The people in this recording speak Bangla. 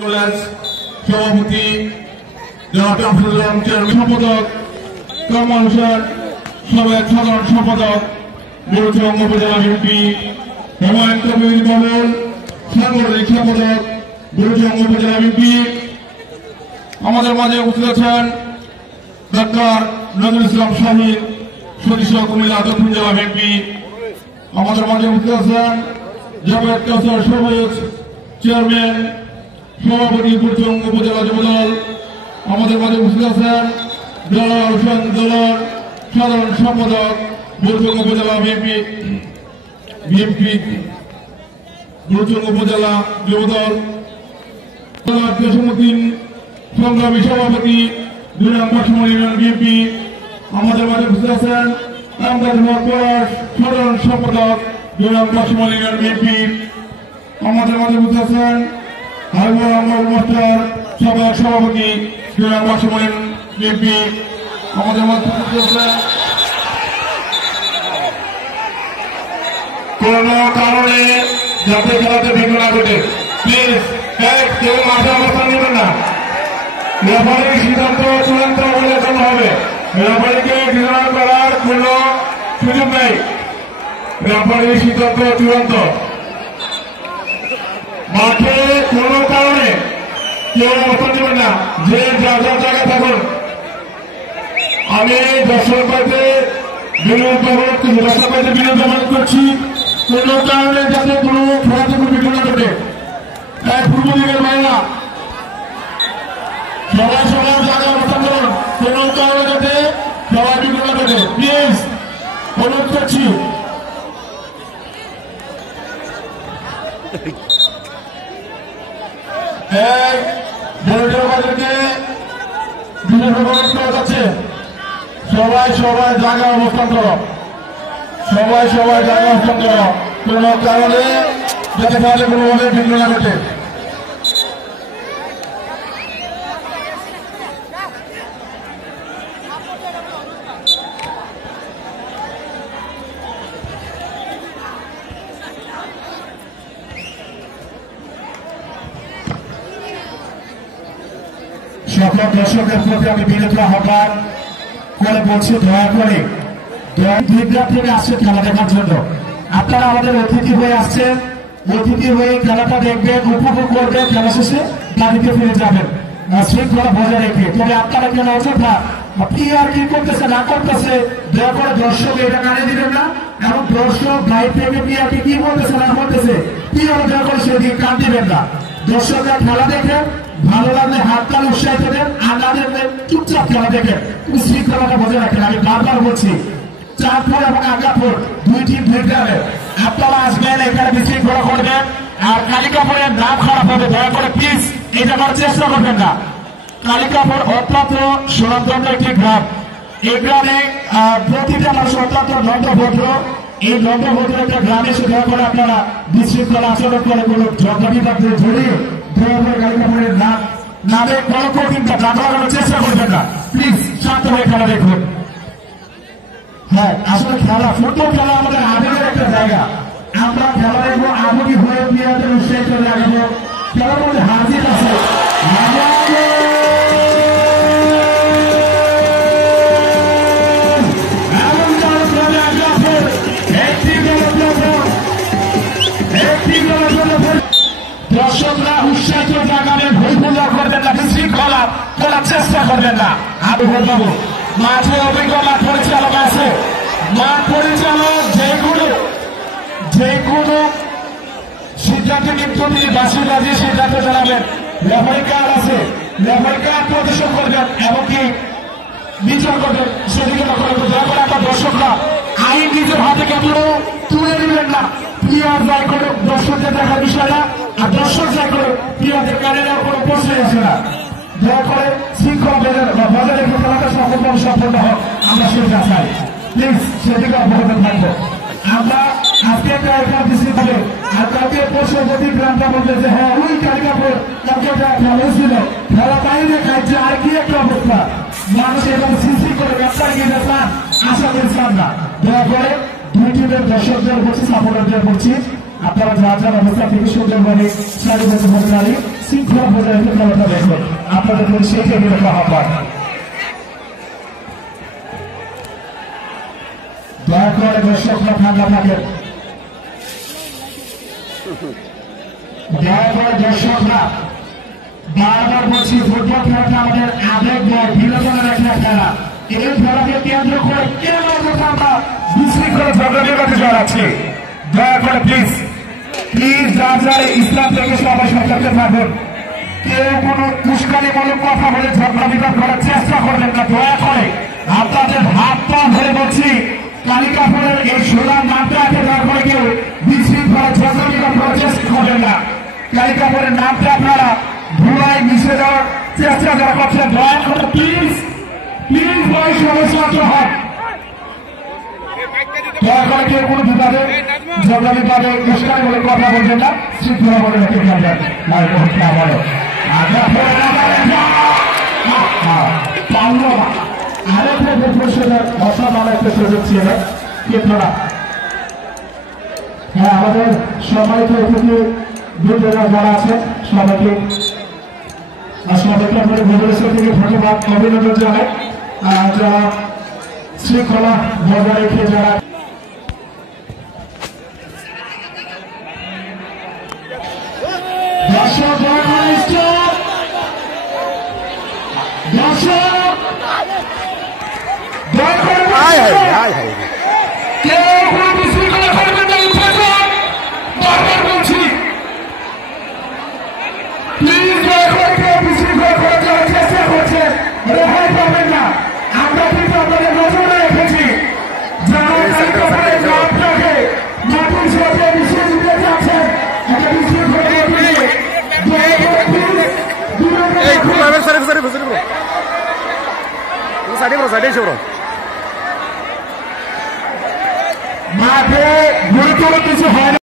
সভাপতি সম্পাদক কামাল হোসেন সাবেক সাধারণ সম্পাদক বড়চং উপজেলা বিএনপি হুমায়ুন কবির কমল সাংগঠনিক সম্পাদক বড়চং উপজেলা বিএনপি আমাদের মাঝে উপস্থিত আছেন ডাক্তার নজরুল ইসলাম শাহীন সদস্য কুমিল্লা দক্ষিণ জেলা বিএনপি আমাদের মাঝে উপস্থিত আছেন জাভেদ কাউসার সবুজ চেয়ারম্যান সভাপতি বড়চং উপজেলা যুবদল আমাদের মাঝে উপস্থিত আছেন দলাল হোসেন দলাল সাধারণ সম্পাদক বড়চং উপজেলা বিএনপি বড়চং উপজেলা যুবদল জসীমউদ্দিন সংগ্রামী সভাপতি ২ নং পার্শ্বমণি ইউনিয়ন বিএনপি আমাদের মাঝে উপস্থিত আছেন আমদাদ হক পলাশ সাধারণ সম্পাদক ২ নং পার্শ্বমণি ইউনিয়ন বিএনপি আমাদের মাঝে উপস্থিত আছেন হাবিবুর রহমান মাস্টার সাবেক সভাপতি ২ নং পার্শ্বমণি বিএনপি আমাদের মাঝে উপস্থিত আছেন কোন কারণে যাতে খেলাতে বিঘ্ন না ঘটে প্লিজ কেউ মাঠে অবস্থান নেবেন না। রেফারির সিদ্ধান্ত চূড়ান্ত বলে জন্য হবে। রেফারিকে ঘৃণা করার কোন সুযোগ নেই। রেফারির সিদ্ধান্ত চূড়ান্ত। মাঠে কোন কারণে কেউ অবস্থান নেবেন না। যে যার জায়গায় থাকুন। আমি দর্শক পাইতে বিনোদ করছি কোন কারণে যাতে কোনো খেলাতে কোনো বিঘ্ন না ঘটে। পূর্ব দিকের বাইরা সবাই জায়গায় অবস্থান করুন কোন কারণে যাতে সবাই বিঘ্ন না ঘটে প্লিজ অনুরোধ করছি। সবাই জায়গায় অবস্থান করো সবাই জায়গায় অবস্থান করো কোন কারণে যাতে তাহলে কোনোভাবে বিঘ্ন না ঘটে। সকল দর্শকের প্রতি আমি বিনীত আহ্বান করে বলছি দয়া করে দুইগ্রাম থেকে আসছে খেলা দেখার জন্য আপনারা আমাদের অতিথি হয়ে আসছেন অতিথি হয়ে খেলাটা দেখবেন উপভোগ করবেন খেলা শেষে বাড়িতে ফিরে যাবেন শৃঙ্খলা বজায় রেখে। তবে আপনারা কেন অযথা কি আর কি করতেছে না করতেছে দয়া করে দর্শক এটা কানে দিবেন না এবং দর্শক বাইরে থেকে কি আর কি বলতেছে না বলতেছে কি আর দয়া করে সেদিকে কান দিবেন না। দর্শকরা খেলা দেখেন ভালো লাগলে হাত তাল উৎসাহিত দেন আর না দেখলে চুপচাপ খেলা দেখেন তুমি শৃঙ্খলাটা বজায় রাখেন। আমি বারবার বলছি চাঁদপুর এবং আগাপুর দুই টিম দুই গ্রামে আপনারা আসবেন এখানে বিশৃঙ্খলা করবেন আর কালিকাপুরের নাম খারাপ হবে দয়া করে প্লিজ এটা করার চেষ্টা করবেন না। কালিকাপুর অত্যন্ত সুনামধন্য একটি গ্রাম। এই গ্রামে প্রতিটা মানুষ অত্যন্ত নম্রভদ্র। এই নম্রভদ্র একটা গ্রামে এসে দয়া করে আপনারা বিশৃঙ্খলা আচরণ করে কোনো ঝগড়াবিবাদে জড়িয়ে দয়া করে কালিকাপুরের নামে কলঙ্ক কিংবা দাগ লাগানোর চেষ্টা করবেন না প্লিজ শান্ত হয়ে খেলা দেখুন। হ্যাঁ আসলে খেলা ফুটবল খেলা আমাদের আবেগের একটা জায়গা। আমরা খেলা দেখবো আবেগী হয়ে প্লেয়ারদের উৎসাহিত রাখবো খেলার মধ্যে হার জিত আছে। দর্শকরা উৎসাহিত জাগাবেন হইহুল্লা করবেন না বিশৃঙ্খলা করার চেষ্টা করবেন না। আমি বলবো মাঠে অভিজ্ঞ মাঠ পরিচালক আছে। মাঠ পরিচালক যেগুলো সিদ্ধান্ত কিন্তু তিনি বাজি সিদ্ধান্ত জানাবেন। রেফারি কার্ড আছে রেফারি কার্ড প্রদর্শন করবেন এমনকি বিচার করবেন সেদিকে লক্ষ্য রাখবেন। দয়া করে আপনার দর্শকরা আইন নিজের হাতে কেমন তুলে নেবেন না। প্লেয়ার যাই করে দর্শকদের দেখার বিষয় না আর দর্শক যাই করে প্লেয়ারদের কানে নেওয়ার কোনো প্রশ্নই আসে না। দয়া করে শৃঙ্খলা বজায় রেখে খেলাটা সফলভাবে সম্পন্ন হোক আমরা সেটা চাই প্লিজ সেদিকে অবগত থাকবো। আমরা আজকে একটা এখানে দৃষ্টি হবে আর কালকে পরশু যদি গ্রামটা বলবে যে হ্যাঁ ওই কালিকাপুর কালকে খেলা হয়েছিল খেলা পাইলে খাইছে আর কি একটা অবস্থা মানুষ এরকম সৃষ্টি করে ব্যবসা গিয়ে চান আশা করছিলাম না। দয়া করে দুই টিমের দর্শকদের বলছি সাপোর্টারদের বলছি আপনারা যা অবস্থা থেকে সুন্দরভাবে সারিবদ্ধ শৃঙ্খলা বজায় রেখে খেলাটা দেখুন আপনাদের প্রতি সেই বিরত আহ্বান দয়া করে দর্শকরা ঠান্ডা থাকেন দয়া করে দর্শকরা বারবার বলছি ফুটবল খেলাটা আমাদের আবেগ নয় বিনোদনের একটা খেলা এই খেলাকে কেন্দ্র করে কেন আমরা বিশৃঙ্খলা ঝগড়ার কাছে জড়াচ্ছি দয়া করে প্লিজ যার ইসলাম থেকে সবাই সতর্কে থাকুন কেউ কোনো উস্কানিমূলক কথা বলে ঝগড়া বিবাদ করার চেষ্টা করবেন না দয়া করে আপনাদের হাত পা ধরে বলছি কালিকাপুরের এই সোনার নামটাকে দয়া করে কেউ বিশৃঙ্খলা ঝগড়া বিবাদ করার চেষ্টা করবেন না কালিকাপুরের নামটা আপনারা ভুয়ায় মিশে দেওয়ার চেষ্টা যারা করছেন দয়া করে প্লিজ ভাই সমস্যা হন দয়া করে কেউ কোনো বিবাদে ঝগড়া বিবাদে উস্কানিমূলক কথা বলবেন না শৃঙ্খলা বলে রেখে যাবেন আরেকটা পরিষদের অসাধারণ একটা সুযোগ ছিল কেতরা হ্যাঁ আমাদের সবাইকে অতিথি যারা আছে সবাইকে আপনাদের ভুবনেশ্বর থেকে ধন্যবাদ অভিনন্দন জানাই যারা শৃঙ্খলা বজায় রেখে যারা দর্শক কেউ কোনো বিশৃঙ্খলা করবেন না বারবার বলছি প্লিজ দয়া করে কেউ বিশৃঙ্খলা করার জন্য চেষ্টা করছে রেহাই পাবেন না আমরা কিন্তু আপনাদের নজরে রেখেছি যারা কালিকাপুরের নামটাকে নতুন সাথে মিশিয়ে দিতে চাচ্ছেন একটা বিশৃঙ্খলা মাঠে গুরুত্বপূর্ণ কিছু হয় না